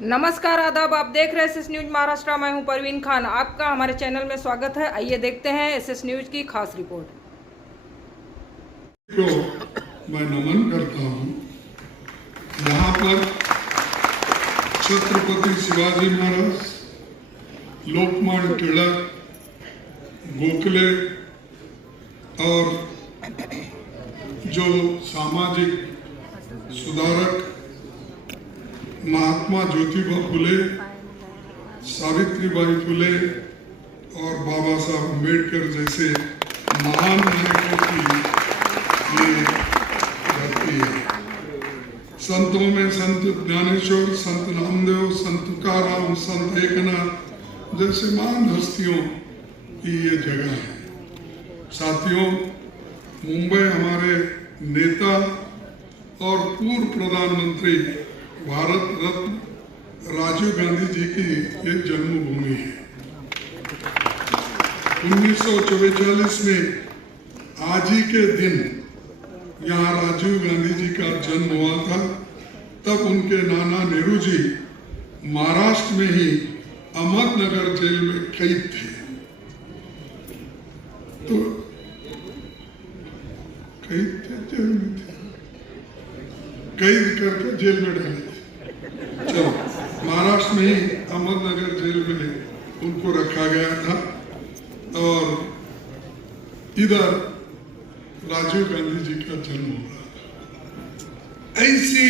नमस्कार, आदाब। आप देख रहे हैं एसएस न्यूज महाराष्ट्र। मैं हूं परवीन खान। आपका हमारे चैनल में स्वागत है। आइए देखते हैं एसएस न्यूज की खास रिपोर्ट। को मैं नमन करता हूं। यहाँ पर छत्रपति शिवाजी महाराज, लोकमान्य तिलक, गोखले और जो सामाजिक सुधारक महात्मा ज्योतिबा फुले, सावित्रीबाई फुले और बाबा साहब अम्बेडकर जैसे महान नायकों की ये धरती है। संतों में संत ज्ञानेश्वर, संत नामदेव, संत तुकाराम, संत एकनाथ जैसे महान हस्तियों की ये जगह है। साथियों, मुंबई हमारे नेता और पूर्व प्रधानमंत्री भारत रत्न राजीव गांधी जी की ये जन्मभूमि है। 1944 में आज ही के दिन यहाँ राजीव गांधी जी का जन्म हुआ था। तब उनके नाना नेहरू जी महाराष्ट्र में ही अहमदनगर जेल में कैद थे। तो कैद थे, जेल में थे, कैद करके जेल में डाले थे। चलो, महाराष्ट्र में ही अहमदनगर जेल में उनको रखा गया था और इधर राजीव गांधी जी का जन्म हो रहा था। ऐसी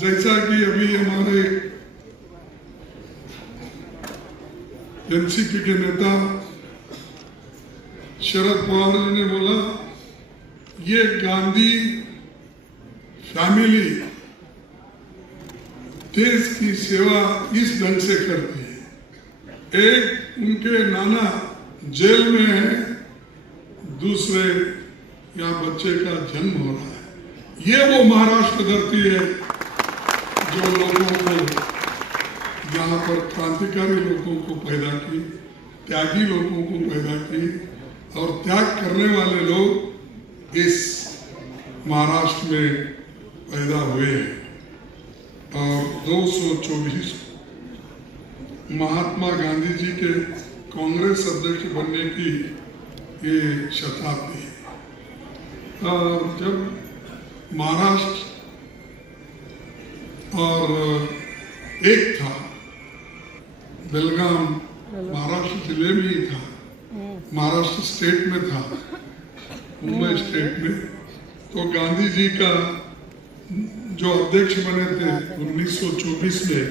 जैसा कि अभी हमारे एनसीपी के नेता शरद पवार जी ने बोला, ये गांधी फैमिली देश की सेवा इस ढंग से करती है। एक उनके नाना जेल में है, दूसरे यहाँ बच्चे का जन्म हो रहा है। ये वो महाराष्ट्र धरती है जो लोगों को, यहाँ पर क्रांतिकारी लोगों को पैदा की, त्यागी लोगों को पैदा की और त्याग करने वाले लोग इस महाराष्ट्र में पैदा हुए हैं। और 224 महात्मा गांधी जी के कांग्रेस अध्यक्ष बनने की ये शताब्दी है। और जब महाराष्ट्र और एक था, बेलगाम महाराष्ट्र जिले में ही था, महाराष्ट्र स्टेट में था, मुंबई स्टेट में। तो गांधी जी का जो अध्यक्ष बने थे 1924 में,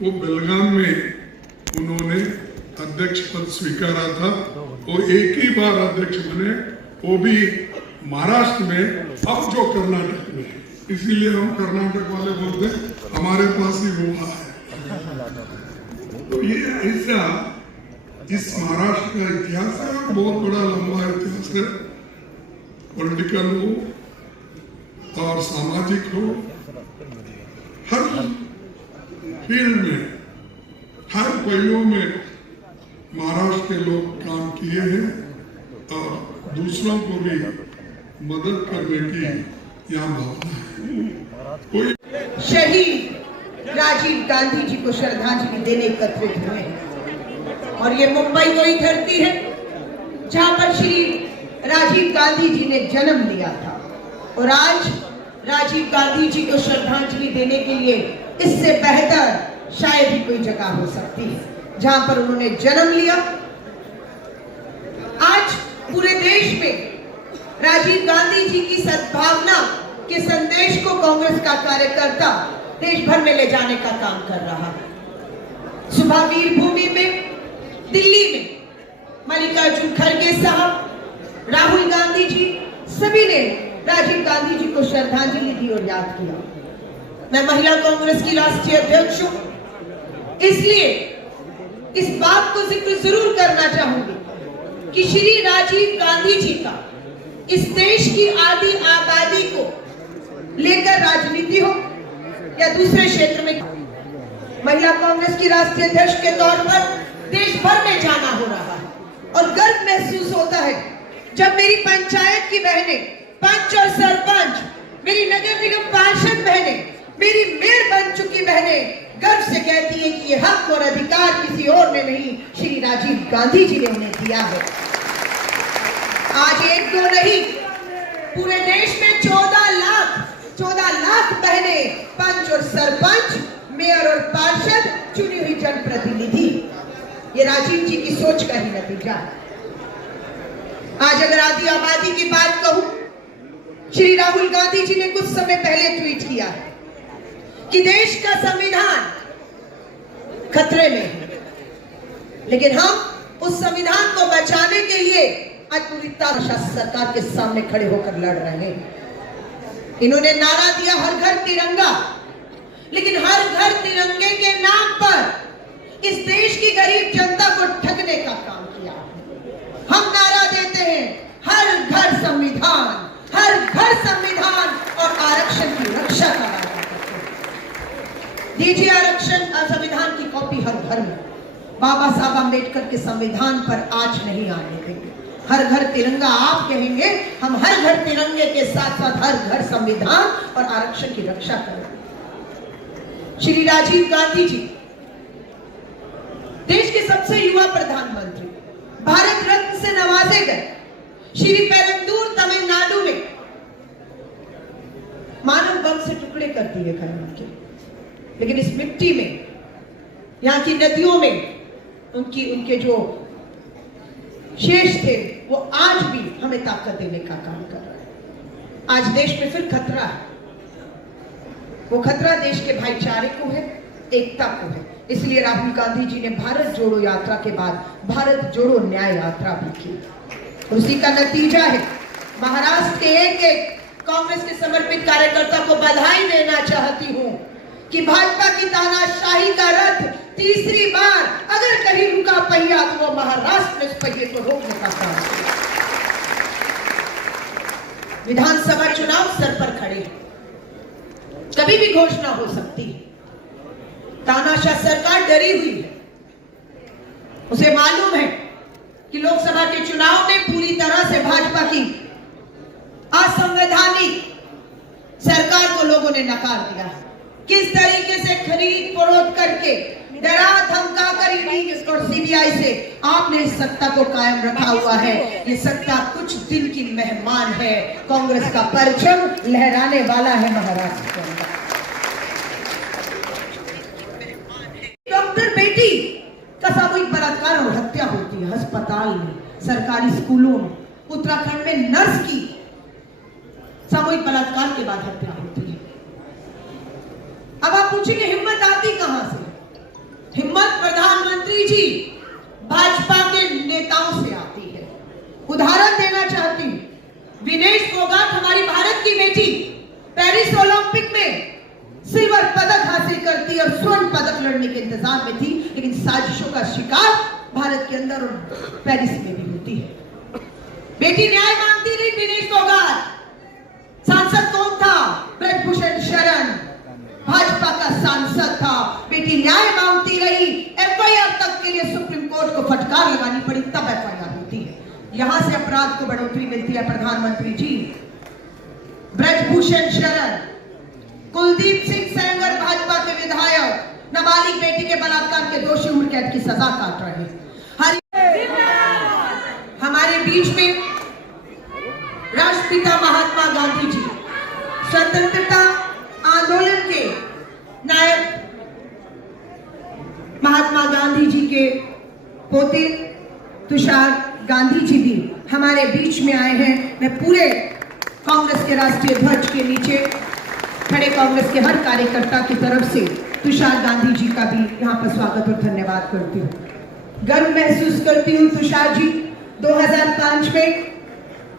वो बेलगाम में उन्होंने अध्यक्ष पद स्वीकारा था। वो एक ही बार अध्यक्ष बने, वो भी महाराष्ट्र में, अब जो कर्नाटक में। इसीलिए हम कर्नाटक वाले बोलते हैं हमारे पास ही गोवा है। तो ये ऐसा इस महाराष्ट्र का इतिहास है, बहुत बड़ा लंबा इतिहास है। पॉलिटिकल हो और सामाजिक हो, हर फील्ड में, हर पहलुओं में महाराष्ट्र के लोग काम किए हैं और दूसरों को भी मदद करने की यहाँ भावना है। कोई शहीद राजीव गांधी जी को श्रद्धांजलि देने एकत्रित हुए हैं और ये मुंबई वही धरती है जहां पर श्री राजीव गांधी जी ने जन्म लिया था। और आज राजीव गांधी जी को श्रद्धांजलि देने के लिए इससे बेहतर शायद ही कोई जगह हो सकती है जहां पर उन्होंने जन्म लिया। आज पूरे देश में राजीव गांधी जी की सद्भावना के संदेश को कांग्रेस का कार्यकर्ता देश भर में ले जाने का काम कर रहा है। सुबह वीर भूमि में, दिल्ली में मल्लिकार्जुन खड़गे साहब, राहुल गांधी जी, सभी ने राजीव गांधी जी को श्रद्धांजलि दी और याद किया। मैं महिला कांग्रेस की राष्ट्रीय अध्यक्ष हूं, इसलिए इस बात को जिक्र जरूर करना चाहूंगी कि श्री राजीव गांधी जी का इस देश की आधी आबादी को लेकर राजनीति हो या दूसरे क्षेत्र में, महिला कांग्रेस की राष्ट्रीय अध्यक्ष के तौर पर देश भर में जाना हो रहा है और गर्व महसूस होता है जब मेरी पंचायत की बहनें, पंच और सरपंच, मेरी नगर निगम पार्षद बहनें, मेरी मेयर बन चुकी बहनें करने की ये हक और अधिकार किसी और ने नहीं, श्री राजीव गांधी जी ने उन्हें दिया है। आज एक दो नहीं, पूरे देश में 14 लाख बहनें, पंच और सरपंच, मेयर और पार्षद, चुनी हुई जनप्रतिनिधि, ये राजीव जी की सोच का ही नतीजा है। आज अगर आधी आबादी की बात कहूं, श्री राहुल गांधी जी ने कुछ समय पहले ट्वीट किया कि देश का संविधान खतरे में है, लेकिन हम उस संविधान को बचाने के लिए आज पूरी तानाशाह सरकार के सामने खड़े होकर लड़ रहे हैं। इन्होंने नारा दिया हर घर तिरंगा, लेकिन हर घर तिरंगे के नाम पर इस देश की गरीब जनता को ठगने का काम किया। हम नारा देते हैं हर घर संविधान, हर घर संविधान और आरक्षण की रक्षा का वादा करते हैं। दीजिए आरक्षण और संविधान की कॉपी हर घर में। बाबा साहब अम्बेडकर के संविधान पर आज नहीं आने देंगे। हर घर तिरंगा आप कहेंगे, हम हर घर तिरंगे के साथ साथ हर घर संविधान और आरक्षण की रक्षा करेंगे। श्री राजीव गांधी जी देश के सबसे युवा प्रधानमंत्री, भारत रत्न से नवाजे गए। श्री पेरंदूर तमिलनाडु में मानव बम से टुकड़े कर दिए गए उनके, लेकिन इस मिट्टी में, यहाँ की नदियों में उनके जो शेष थे वो आज भी हमें ताकत देने का काम कर रहे हैं। आज देश में फिर खतरा है। वो खतरा देश के भाईचारे को है, एकता को है। इसलिए राहुल गांधी जी ने भारत जोड़ो यात्रा के बाद भारत जोड़ो न्याय यात्रा भी की। उसी का नतीजा है। महाराष्ट्र के एक कांग्रेस के समर्पित कार्यकर्ता को बधाई देना चाहती हूं कि भाजपा की तानाशाही का रथ तीसरी बार अगर कहीं रुका पहिया तो वो महाराष्ट्र में इस पहिए को रोकने का काम किया। विधानसभा चुनाव सर पर खड़े हैं, कभी भी घोषणा हो सकती है। तानाशाह सरकार डरी हुई है। उसे मालूम है कि लोकसभा के चुनाव में पूरी तरह से भाजपा की असंवैधानिक सरकार को लोगों ने नकार दिया है। किस तरीके से खरीद फरोख्त करके, डरा धमका कर ईडी और सीबीआई से आपने इस सत्ता को कायम रखा हुआ है। ये सत्ता कुछ दिन की मेहमान है, कांग्रेस का परचम लहराने वाला है महाराष्ट्र के अंदर। डॉक्टर बेटी का सामूहिक बलात्कार और हत्या होती है अस्पताल में, सरकारी स्कूलों में। उत्तराखंड में नर्स की सामूहिक बलात्कार के बाद हत्या होती है। अब आप पूछेंगे हिम्मत आती कहां से? हिम्मत प्रधानमंत्री जी भाजपा के नेताओं से आती है। उदाहरण देना चाहती हूं, विनेश फोगाट हमारी भारत की बेटी पेरिस ओलंपिक में सिल्वर पदक हासिल करती और स्वर्ण पदक लड़ने के इंतजार में थी, लेकिन साजिशों का शिकार भारत के अंदर और पेरिस में भी होती है। बेटी न्याय मांगती रही। विनेश फोगाट सांसद कौन था? ब्रजभूषण शरण भाजपा का सांसद था। बेटी न्याय मांगती रही, एफआईआर तक के लिए सुप्रीम कोर्ट को फटकार लगानी पड़ी, तब एफआईआर होती है। यहां से अपराध को बढ़ोतरी मिलती है। प्रधानमंत्री जी ब्रजभूषण शरण, कुलदीप सिंह सेंगर भाजपा के विधायक, नाबालिग बेटी के बलात्कार के दोषी उम्र कैद की सजा काट रहे हैं। हमारे बीच में राष्ट्रपिता महात्मा गांधी जी, स्वतंत्रता आंदोलन के नायक महात्मा गांधी जी के पोते तुषार गांधी जी भी हमारे बीच में आए हैं। मैं पूरे कांग्रेस के राष्ट्रीय ध्वज के नीचे खड़े कांग्रेस के हर कार्यकर्ता की तरफ से तुषार गांधी जी का भी यहाँ पर स्वागत और धन्यवाद करती हूँ। गर्व महसूस करती हूँ तुषार जी, 2005 में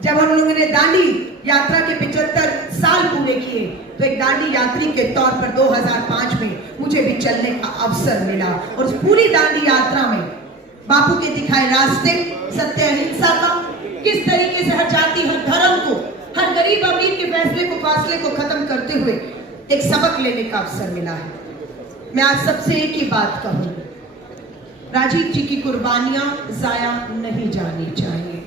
जब हम लोगों ने दांडी यात्रा के 75 साल पूरे किए, तो एक दांडी यात्री के तौर पर 2005 में मुझे भी चलने का अवसर मिला। और उस पूरी दांडी यात्रा में बापू के दिखाए रास्ते, सत्य अहिंसा का, किस तरीके से हर जाति हर धर्म को, हर गरीब अमीर के फासले को खत्म करते हुए एक सबक लेने का अवसर मिला है। मैं आज सबसे एक ही बात कहूंगी, राजीव जी की कुर्बानियां जाया नहीं जानी चाहिए।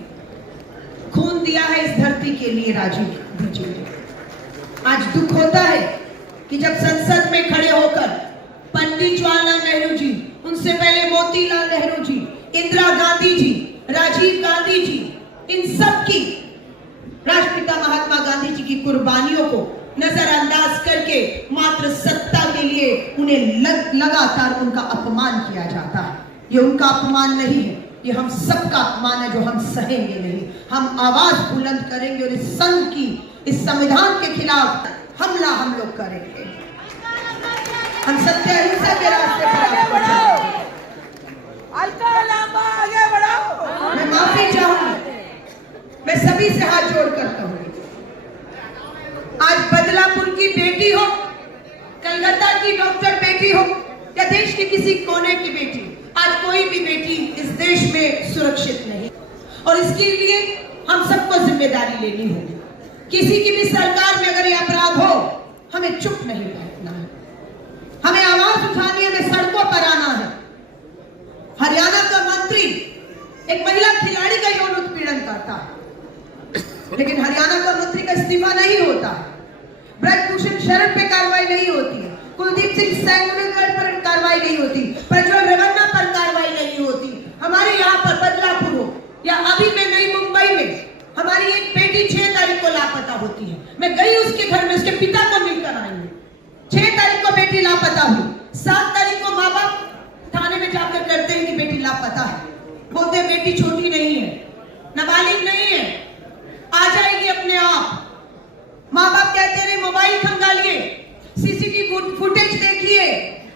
खून दिया है इस धरती के लिए राजीव जी ने। आज दुख होता है कि जब संसद में खड़े होकर पंडित जवाहरलाल नेहरू जी उससे पहले मोतीलाल नेहरू जी, इंदिरा गांधी जी, राजीव गांधी जी, इन सब की, राष्ट्रपिता महात्मा गांधी जी की कुर्बानियों को नजरअंदाज करके मात्र सत्ता के लिए उन्हें लगातार उनका अपमान किया जाता है। ये उनका अपमान नहीं है, ये हम सबका अपमान है जो हम सहेंगे नहीं। हम आवाज बुलंद करेंगे और इस संघ की, इस संविधान के खिलाफ हमला हम लोग करेंगे। हम सत्य अहिंसा के रास्ते पर आगे बढ़ाओ। मैं माफी चाहूंगी, मैं सभी से हाथ जोड़ कर कहूंगी, आज बदलापुर की बेटी हो, कलकत्ता की डॉक्टर बेटी हो, या देश के किसी कोने की बेटी, आज कोई भी बेटी इस देश में सुरक्षित नहीं, और इसके लिए हम सबको जिम्मेदारी लेनी होगी। किसी की भी सरकार में अगर ये अपराध हो, हमें चुप नहीं बैठना है, हमें आवाज उठानी है, हमें सड़कों पर आना है। हरियाणा का मंत्री एक महिला खिलाड़ी का यौन उत्पीड़न करता है, लेकिन हरियाणा का मंत्री का इस्तीफा नहीं होता, ब्रजभूषण शरण पे कार्रवाई नहीं होती है, कुलदीप सिंह सेंगर पर कार्रवाई नहीं होती, प्रज्वल रेवन्ना पर कार्रवाई नहीं होती। हमारे यहाँ पर बदलापुर हो या अभी में नई मुंबई में हमारी एक बेटी 6 तारीख को लापता होती है। मैं गई उसके घर में, उसके पिता को मिलकर आई हूँ। 6 तारीख को बेटी लापता हुई, 7 तारीख को माँ बाप थाने में जाकर करते हैं कि बेटी लापता है, बोलते बेटी छोटी नहीं है, नाबालिग नहीं है, आ जाएगी अपने आप। माँ बाप कहते रहे मोबाइल खंगालिए, सीसीटीवी फुटेज देखिए,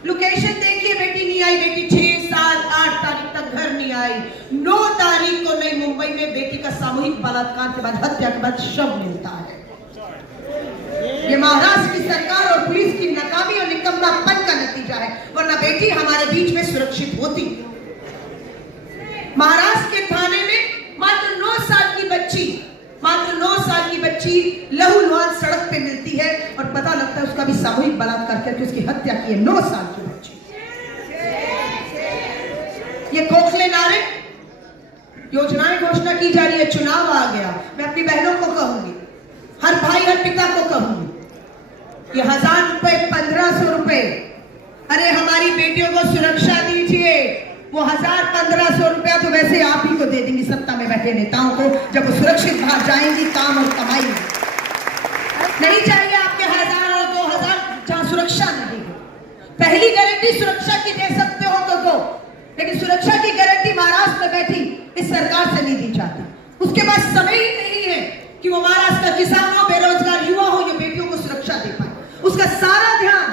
लोकेशन देखिए, बेटी नहीं आई। बेटी 6, 7, 8 तारीख तक घर नहीं आई। 9 तारीख को नई मुंबई में बेटी का सामूहिक बलात्कार के बाद, हत्या के बाद शव मिलता है। ये महाराष्ट्र की सरकार और पुलिस की नाकामी और निकम्मापन का नतीजा है, वरना बेटी हमारे बीच में सुरक्षित होती। महाराष्ट्र के थाने में मात्र 9 साल की बच्ची लहूलुहान सड़क पे मिलती है और पता लगता है उसका भी सामूहिक बलात्कार करके उसकी हत्या की है। 9 साल की बच्ची। ये खोखले नारे, योजनाएं घोषणा की जा रही है, चुनाव आ गया। मैं अपनी बहनों को कहूंगी, हर भाई हर पिता को कहूंगी, ये 1000 रुपए, 1500 रुपए, अरे हमारी बेटियों को सुरक्षा दीजिए। वो 1000-1500 रुपया तो वैसे आप ही को दे देंगी सत्ता में बैठे नेताओं को, जब वो सुरक्षित बाहर जाएंगी काम और कमाई। नहीं चाहिए आपके 1000 और 2000 जहां सुरक्षा नहीं हो। पहली गारंटी सुरक्षा की दे सकते हो तो दो, लेकिन सुरक्षा की गारंटी महाराष्ट्र में बैठी इस सरकार से नहीं दी जाती। उसके पास समय ही नहीं है कि वो महाराष्ट्र का किसान हो, बेरोजगार युवा हो, ये बेटियों को सुरक्षा दे पाए। उसका सारा ध्यान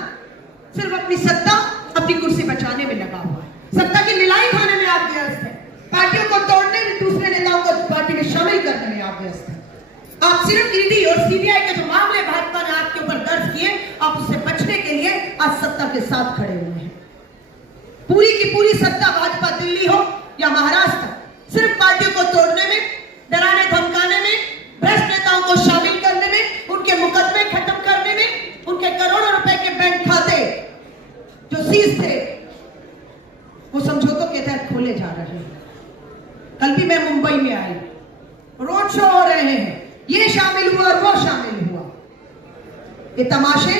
सिर्फ अपनी सत्ता, अपनी कुर्सी बचाने में लगा हुआ है, सत्ता की मिलाई खाने में आप व्यस्त है, पार्टियों को तोड़ने में, दूसरे नेताओं को पार्टी में शामिल करने में आप व्यस्त है। आप सिर्फ ईडी और सीबीआई के जो मामले भाजपा ने आपके ऊपर दर्ज किए, आप उससे बचने के लिए आज सत्ता के साथ खड़े हुए हैं। पूरी की पूरी सत्ता भाजपा दिल्ली हो या महाराष्ट्र, सिर्फ पार्टियों को तोड़ने में, डराने धमकाने में, भ्रष्ट नेताओं को शामिल करने में, उनके मुकदमे खत्म करने में, उनके करोड़ों रुपए के बैंक खाते जो सीज थे वो समझौतों के तहत खोले जा रहे हैं। कल भी मैं मुंबई में आई, रोड शो हो रहे हैं, ये शामिल हुआ और वो शामिल हुआ। ये तमाशे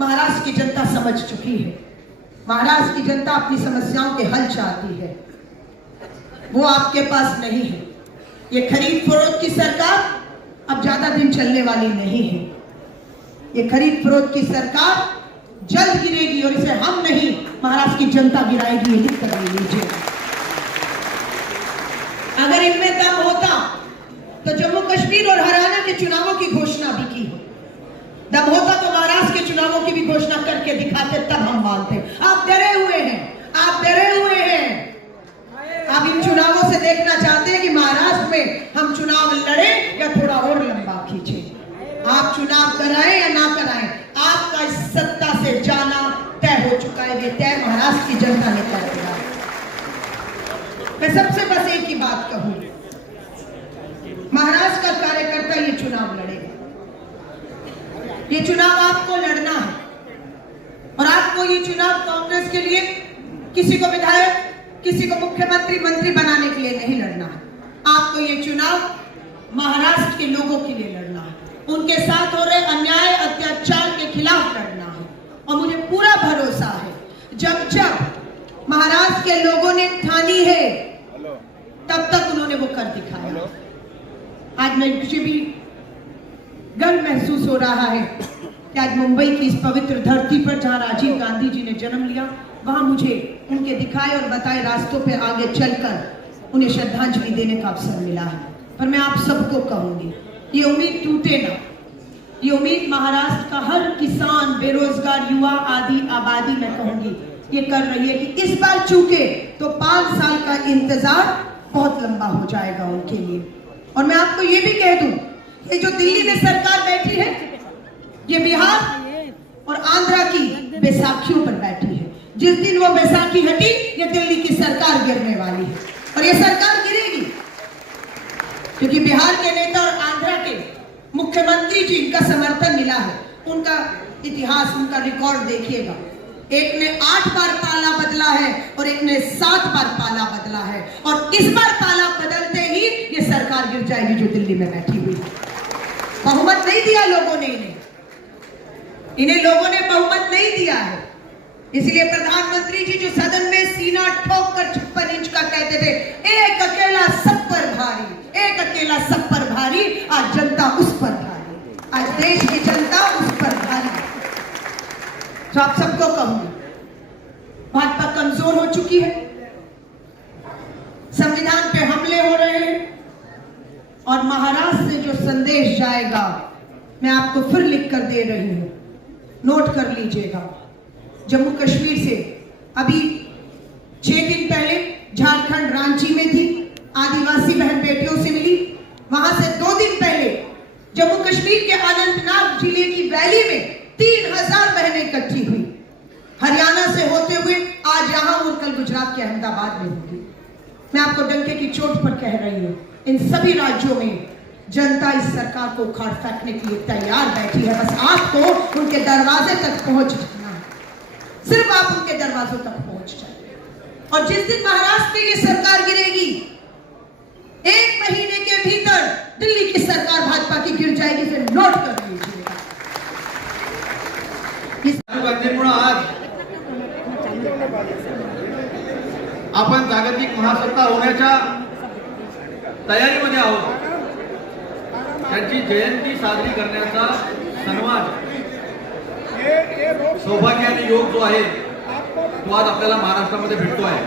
महाराष्ट्र की जनता समझ चुकी है। महाराष्ट्र की जनता अपनी समस्याओं के हल चाहती है, वो आपके पास नहीं है। ये खरीद फरोख्त की सरकार अब ज्यादा दिन चलने वाली नहीं है। ये खरीद फरोख्त की सरकार जल्द गिरेगी और इसे हम नहीं, महाराष्ट्र की जनता गिराएगी, ये लिख कर लीजिए। अगर इनमें दम होता तो जम्मू कश्मीर और हरियाणा के चुनावों की घोषणा भी की हो। दम होता तो महाराष्ट्र के चुनावों की भी घोषणा करके दिखाते, तब हम मानते। आप डरे हुए हैं, आप डरे हुए हैं। आप इन चुनावों से देखना चाहते हैं कि महाराष्ट्र में हम चुनाव लड़े या थोड़ा और लंबा खींचे। आप चुनाव कराएं या ना कराएं, आपका इस सत्ता से जाना तय हो चुका है। ये तय महाराष्ट्र की जनता ने कर दिया। मैं सबसे बस एक ही बात कहूं, महाराष्ट्र का कार्यकर्ता ये चुनाव लड़ेगा। ये चुनाव आपको लड़ना है और आपको ये चुनाव कांग्रेस के लिए किसी को विधायक, किसी को मुख्यमंत्री, मंत्री बनाने के लिए नहीं लड़ना है। आपको ये चुनाव महाराष्ट्र के लोगों के लिए लड़ना है, उनके साथ हो रहे अन्याय अत्याचार के खिलाफ लड़ना है। और मुझे पूरा भरोसा है जब जब महाराष्ट्र के लोगों ने ठानी है, तब तक उन्होंने वो कर दिखाया। आज मुझे भी गर्व महसूस हो रहा है कि आज मुंबई की इस पवित्र धरती पर जहां राजीव गांधी जी ने जन्म लिया, वहां मुझे उनके दिखाए और बताए रास्तों पर आगे चलकर उन्हें श्रद्धांजलि देने का अवसर मिला है। पर मैं आप सबको कहूंगी, ये उम्मीद टूटे ना, ये उम्मीद महाराष्ट्र का हर किसान, बेरोजगार युवा आदि आबादी में कहूंगी ये कर रही है कि इस बार चूके तो 5 साल का इंतजार बहुत लंबा हो जाएगा उनके लिए। और मैं आपको ये भी कह दूं, ये जो दिल्ली में सरकार बैठी है, ये बिहार और आंध्रा की बैसाखियों पर बैठी है। जिस दिन वो बैसाखी हटी, ये दिल्ली की सरकार गिरने वाली है और ये सरकार गिरेगी, क्योंकि बिहार के नेता और आंध्रा के मुख्यमंत्री जी इनका समर्थन मिला है। उनका इतिहास, उनका रिकॉर्ड देखिएगा, एक ने 8 बार पाला बदला है और एक ने 7 बार पाला बदला है। और इस बार पाला बदलते ही ये सरकार गिर जाएगी जो दिल्ली में बैठी हुई है। बहुमत नहीं दिया लोगों ने इन्हें लोगों ने बहुमत नहीं दिया है। इसलिए प्रधानमंत्री जी जो सदन में सीना ठोक कर 56 इंच का कहते थे, एक अकेला सब पर भारी, एक अकेला सब पर भारी, आज जनता उस पर भारी, आज देश की जनता उस पर भारी। तो आप सबको कहूंगी, भाजपा कमजोर हो चुकी है, संविधान पे हमले हो रहे हैं और महाराष्ट्र से जो संदेश जाएगा, मैं आपको फिर लिख कर दे रही हूं, नोट कर लीजिएगा। जम्मू कश्मीर से अभी 6 दिन पहले झारखंड रांची में थी, आदिवासी बहन बेटियों से मिली। वहां से 2 दिन पहले जम्मू कश्मीर के अनंतनाग जिले की वैली में 3000 बहनें इकट्ठी हुई। हरियाणा से होते हुए आज यहां और कल गुजरात के अहमदाबाद में होगी। मैं आपको डंके की चोट पर कह रही हूं, इन सभी राज्यों में जनता इस सरकार को उखाड़ फेंकने के लिए तैयार बैठी है। बस आपको उनके दरवाजे तक पहुंच जाना है, सिर्फ आप उनके दरवाजों तक पहुंच जाइए। और जिस दिन महाराष्ट्र में ये सरकार गिरेगी, 1 महीने के भीतर दिल्ली की सरकार भाजपा की गिर जाएगी, इसे नोट कर लीजिएगा। आज आपण जागतिक महासत्ता होण्याच्या तयारीमध्ये आहोत। त्यांची जयंती साजरी करण्याचा सन्मान, सौभाग्य आणि योग जो आहे तो आज आपल्याला महाराष्ट्रामध्ये भेटतो आहे।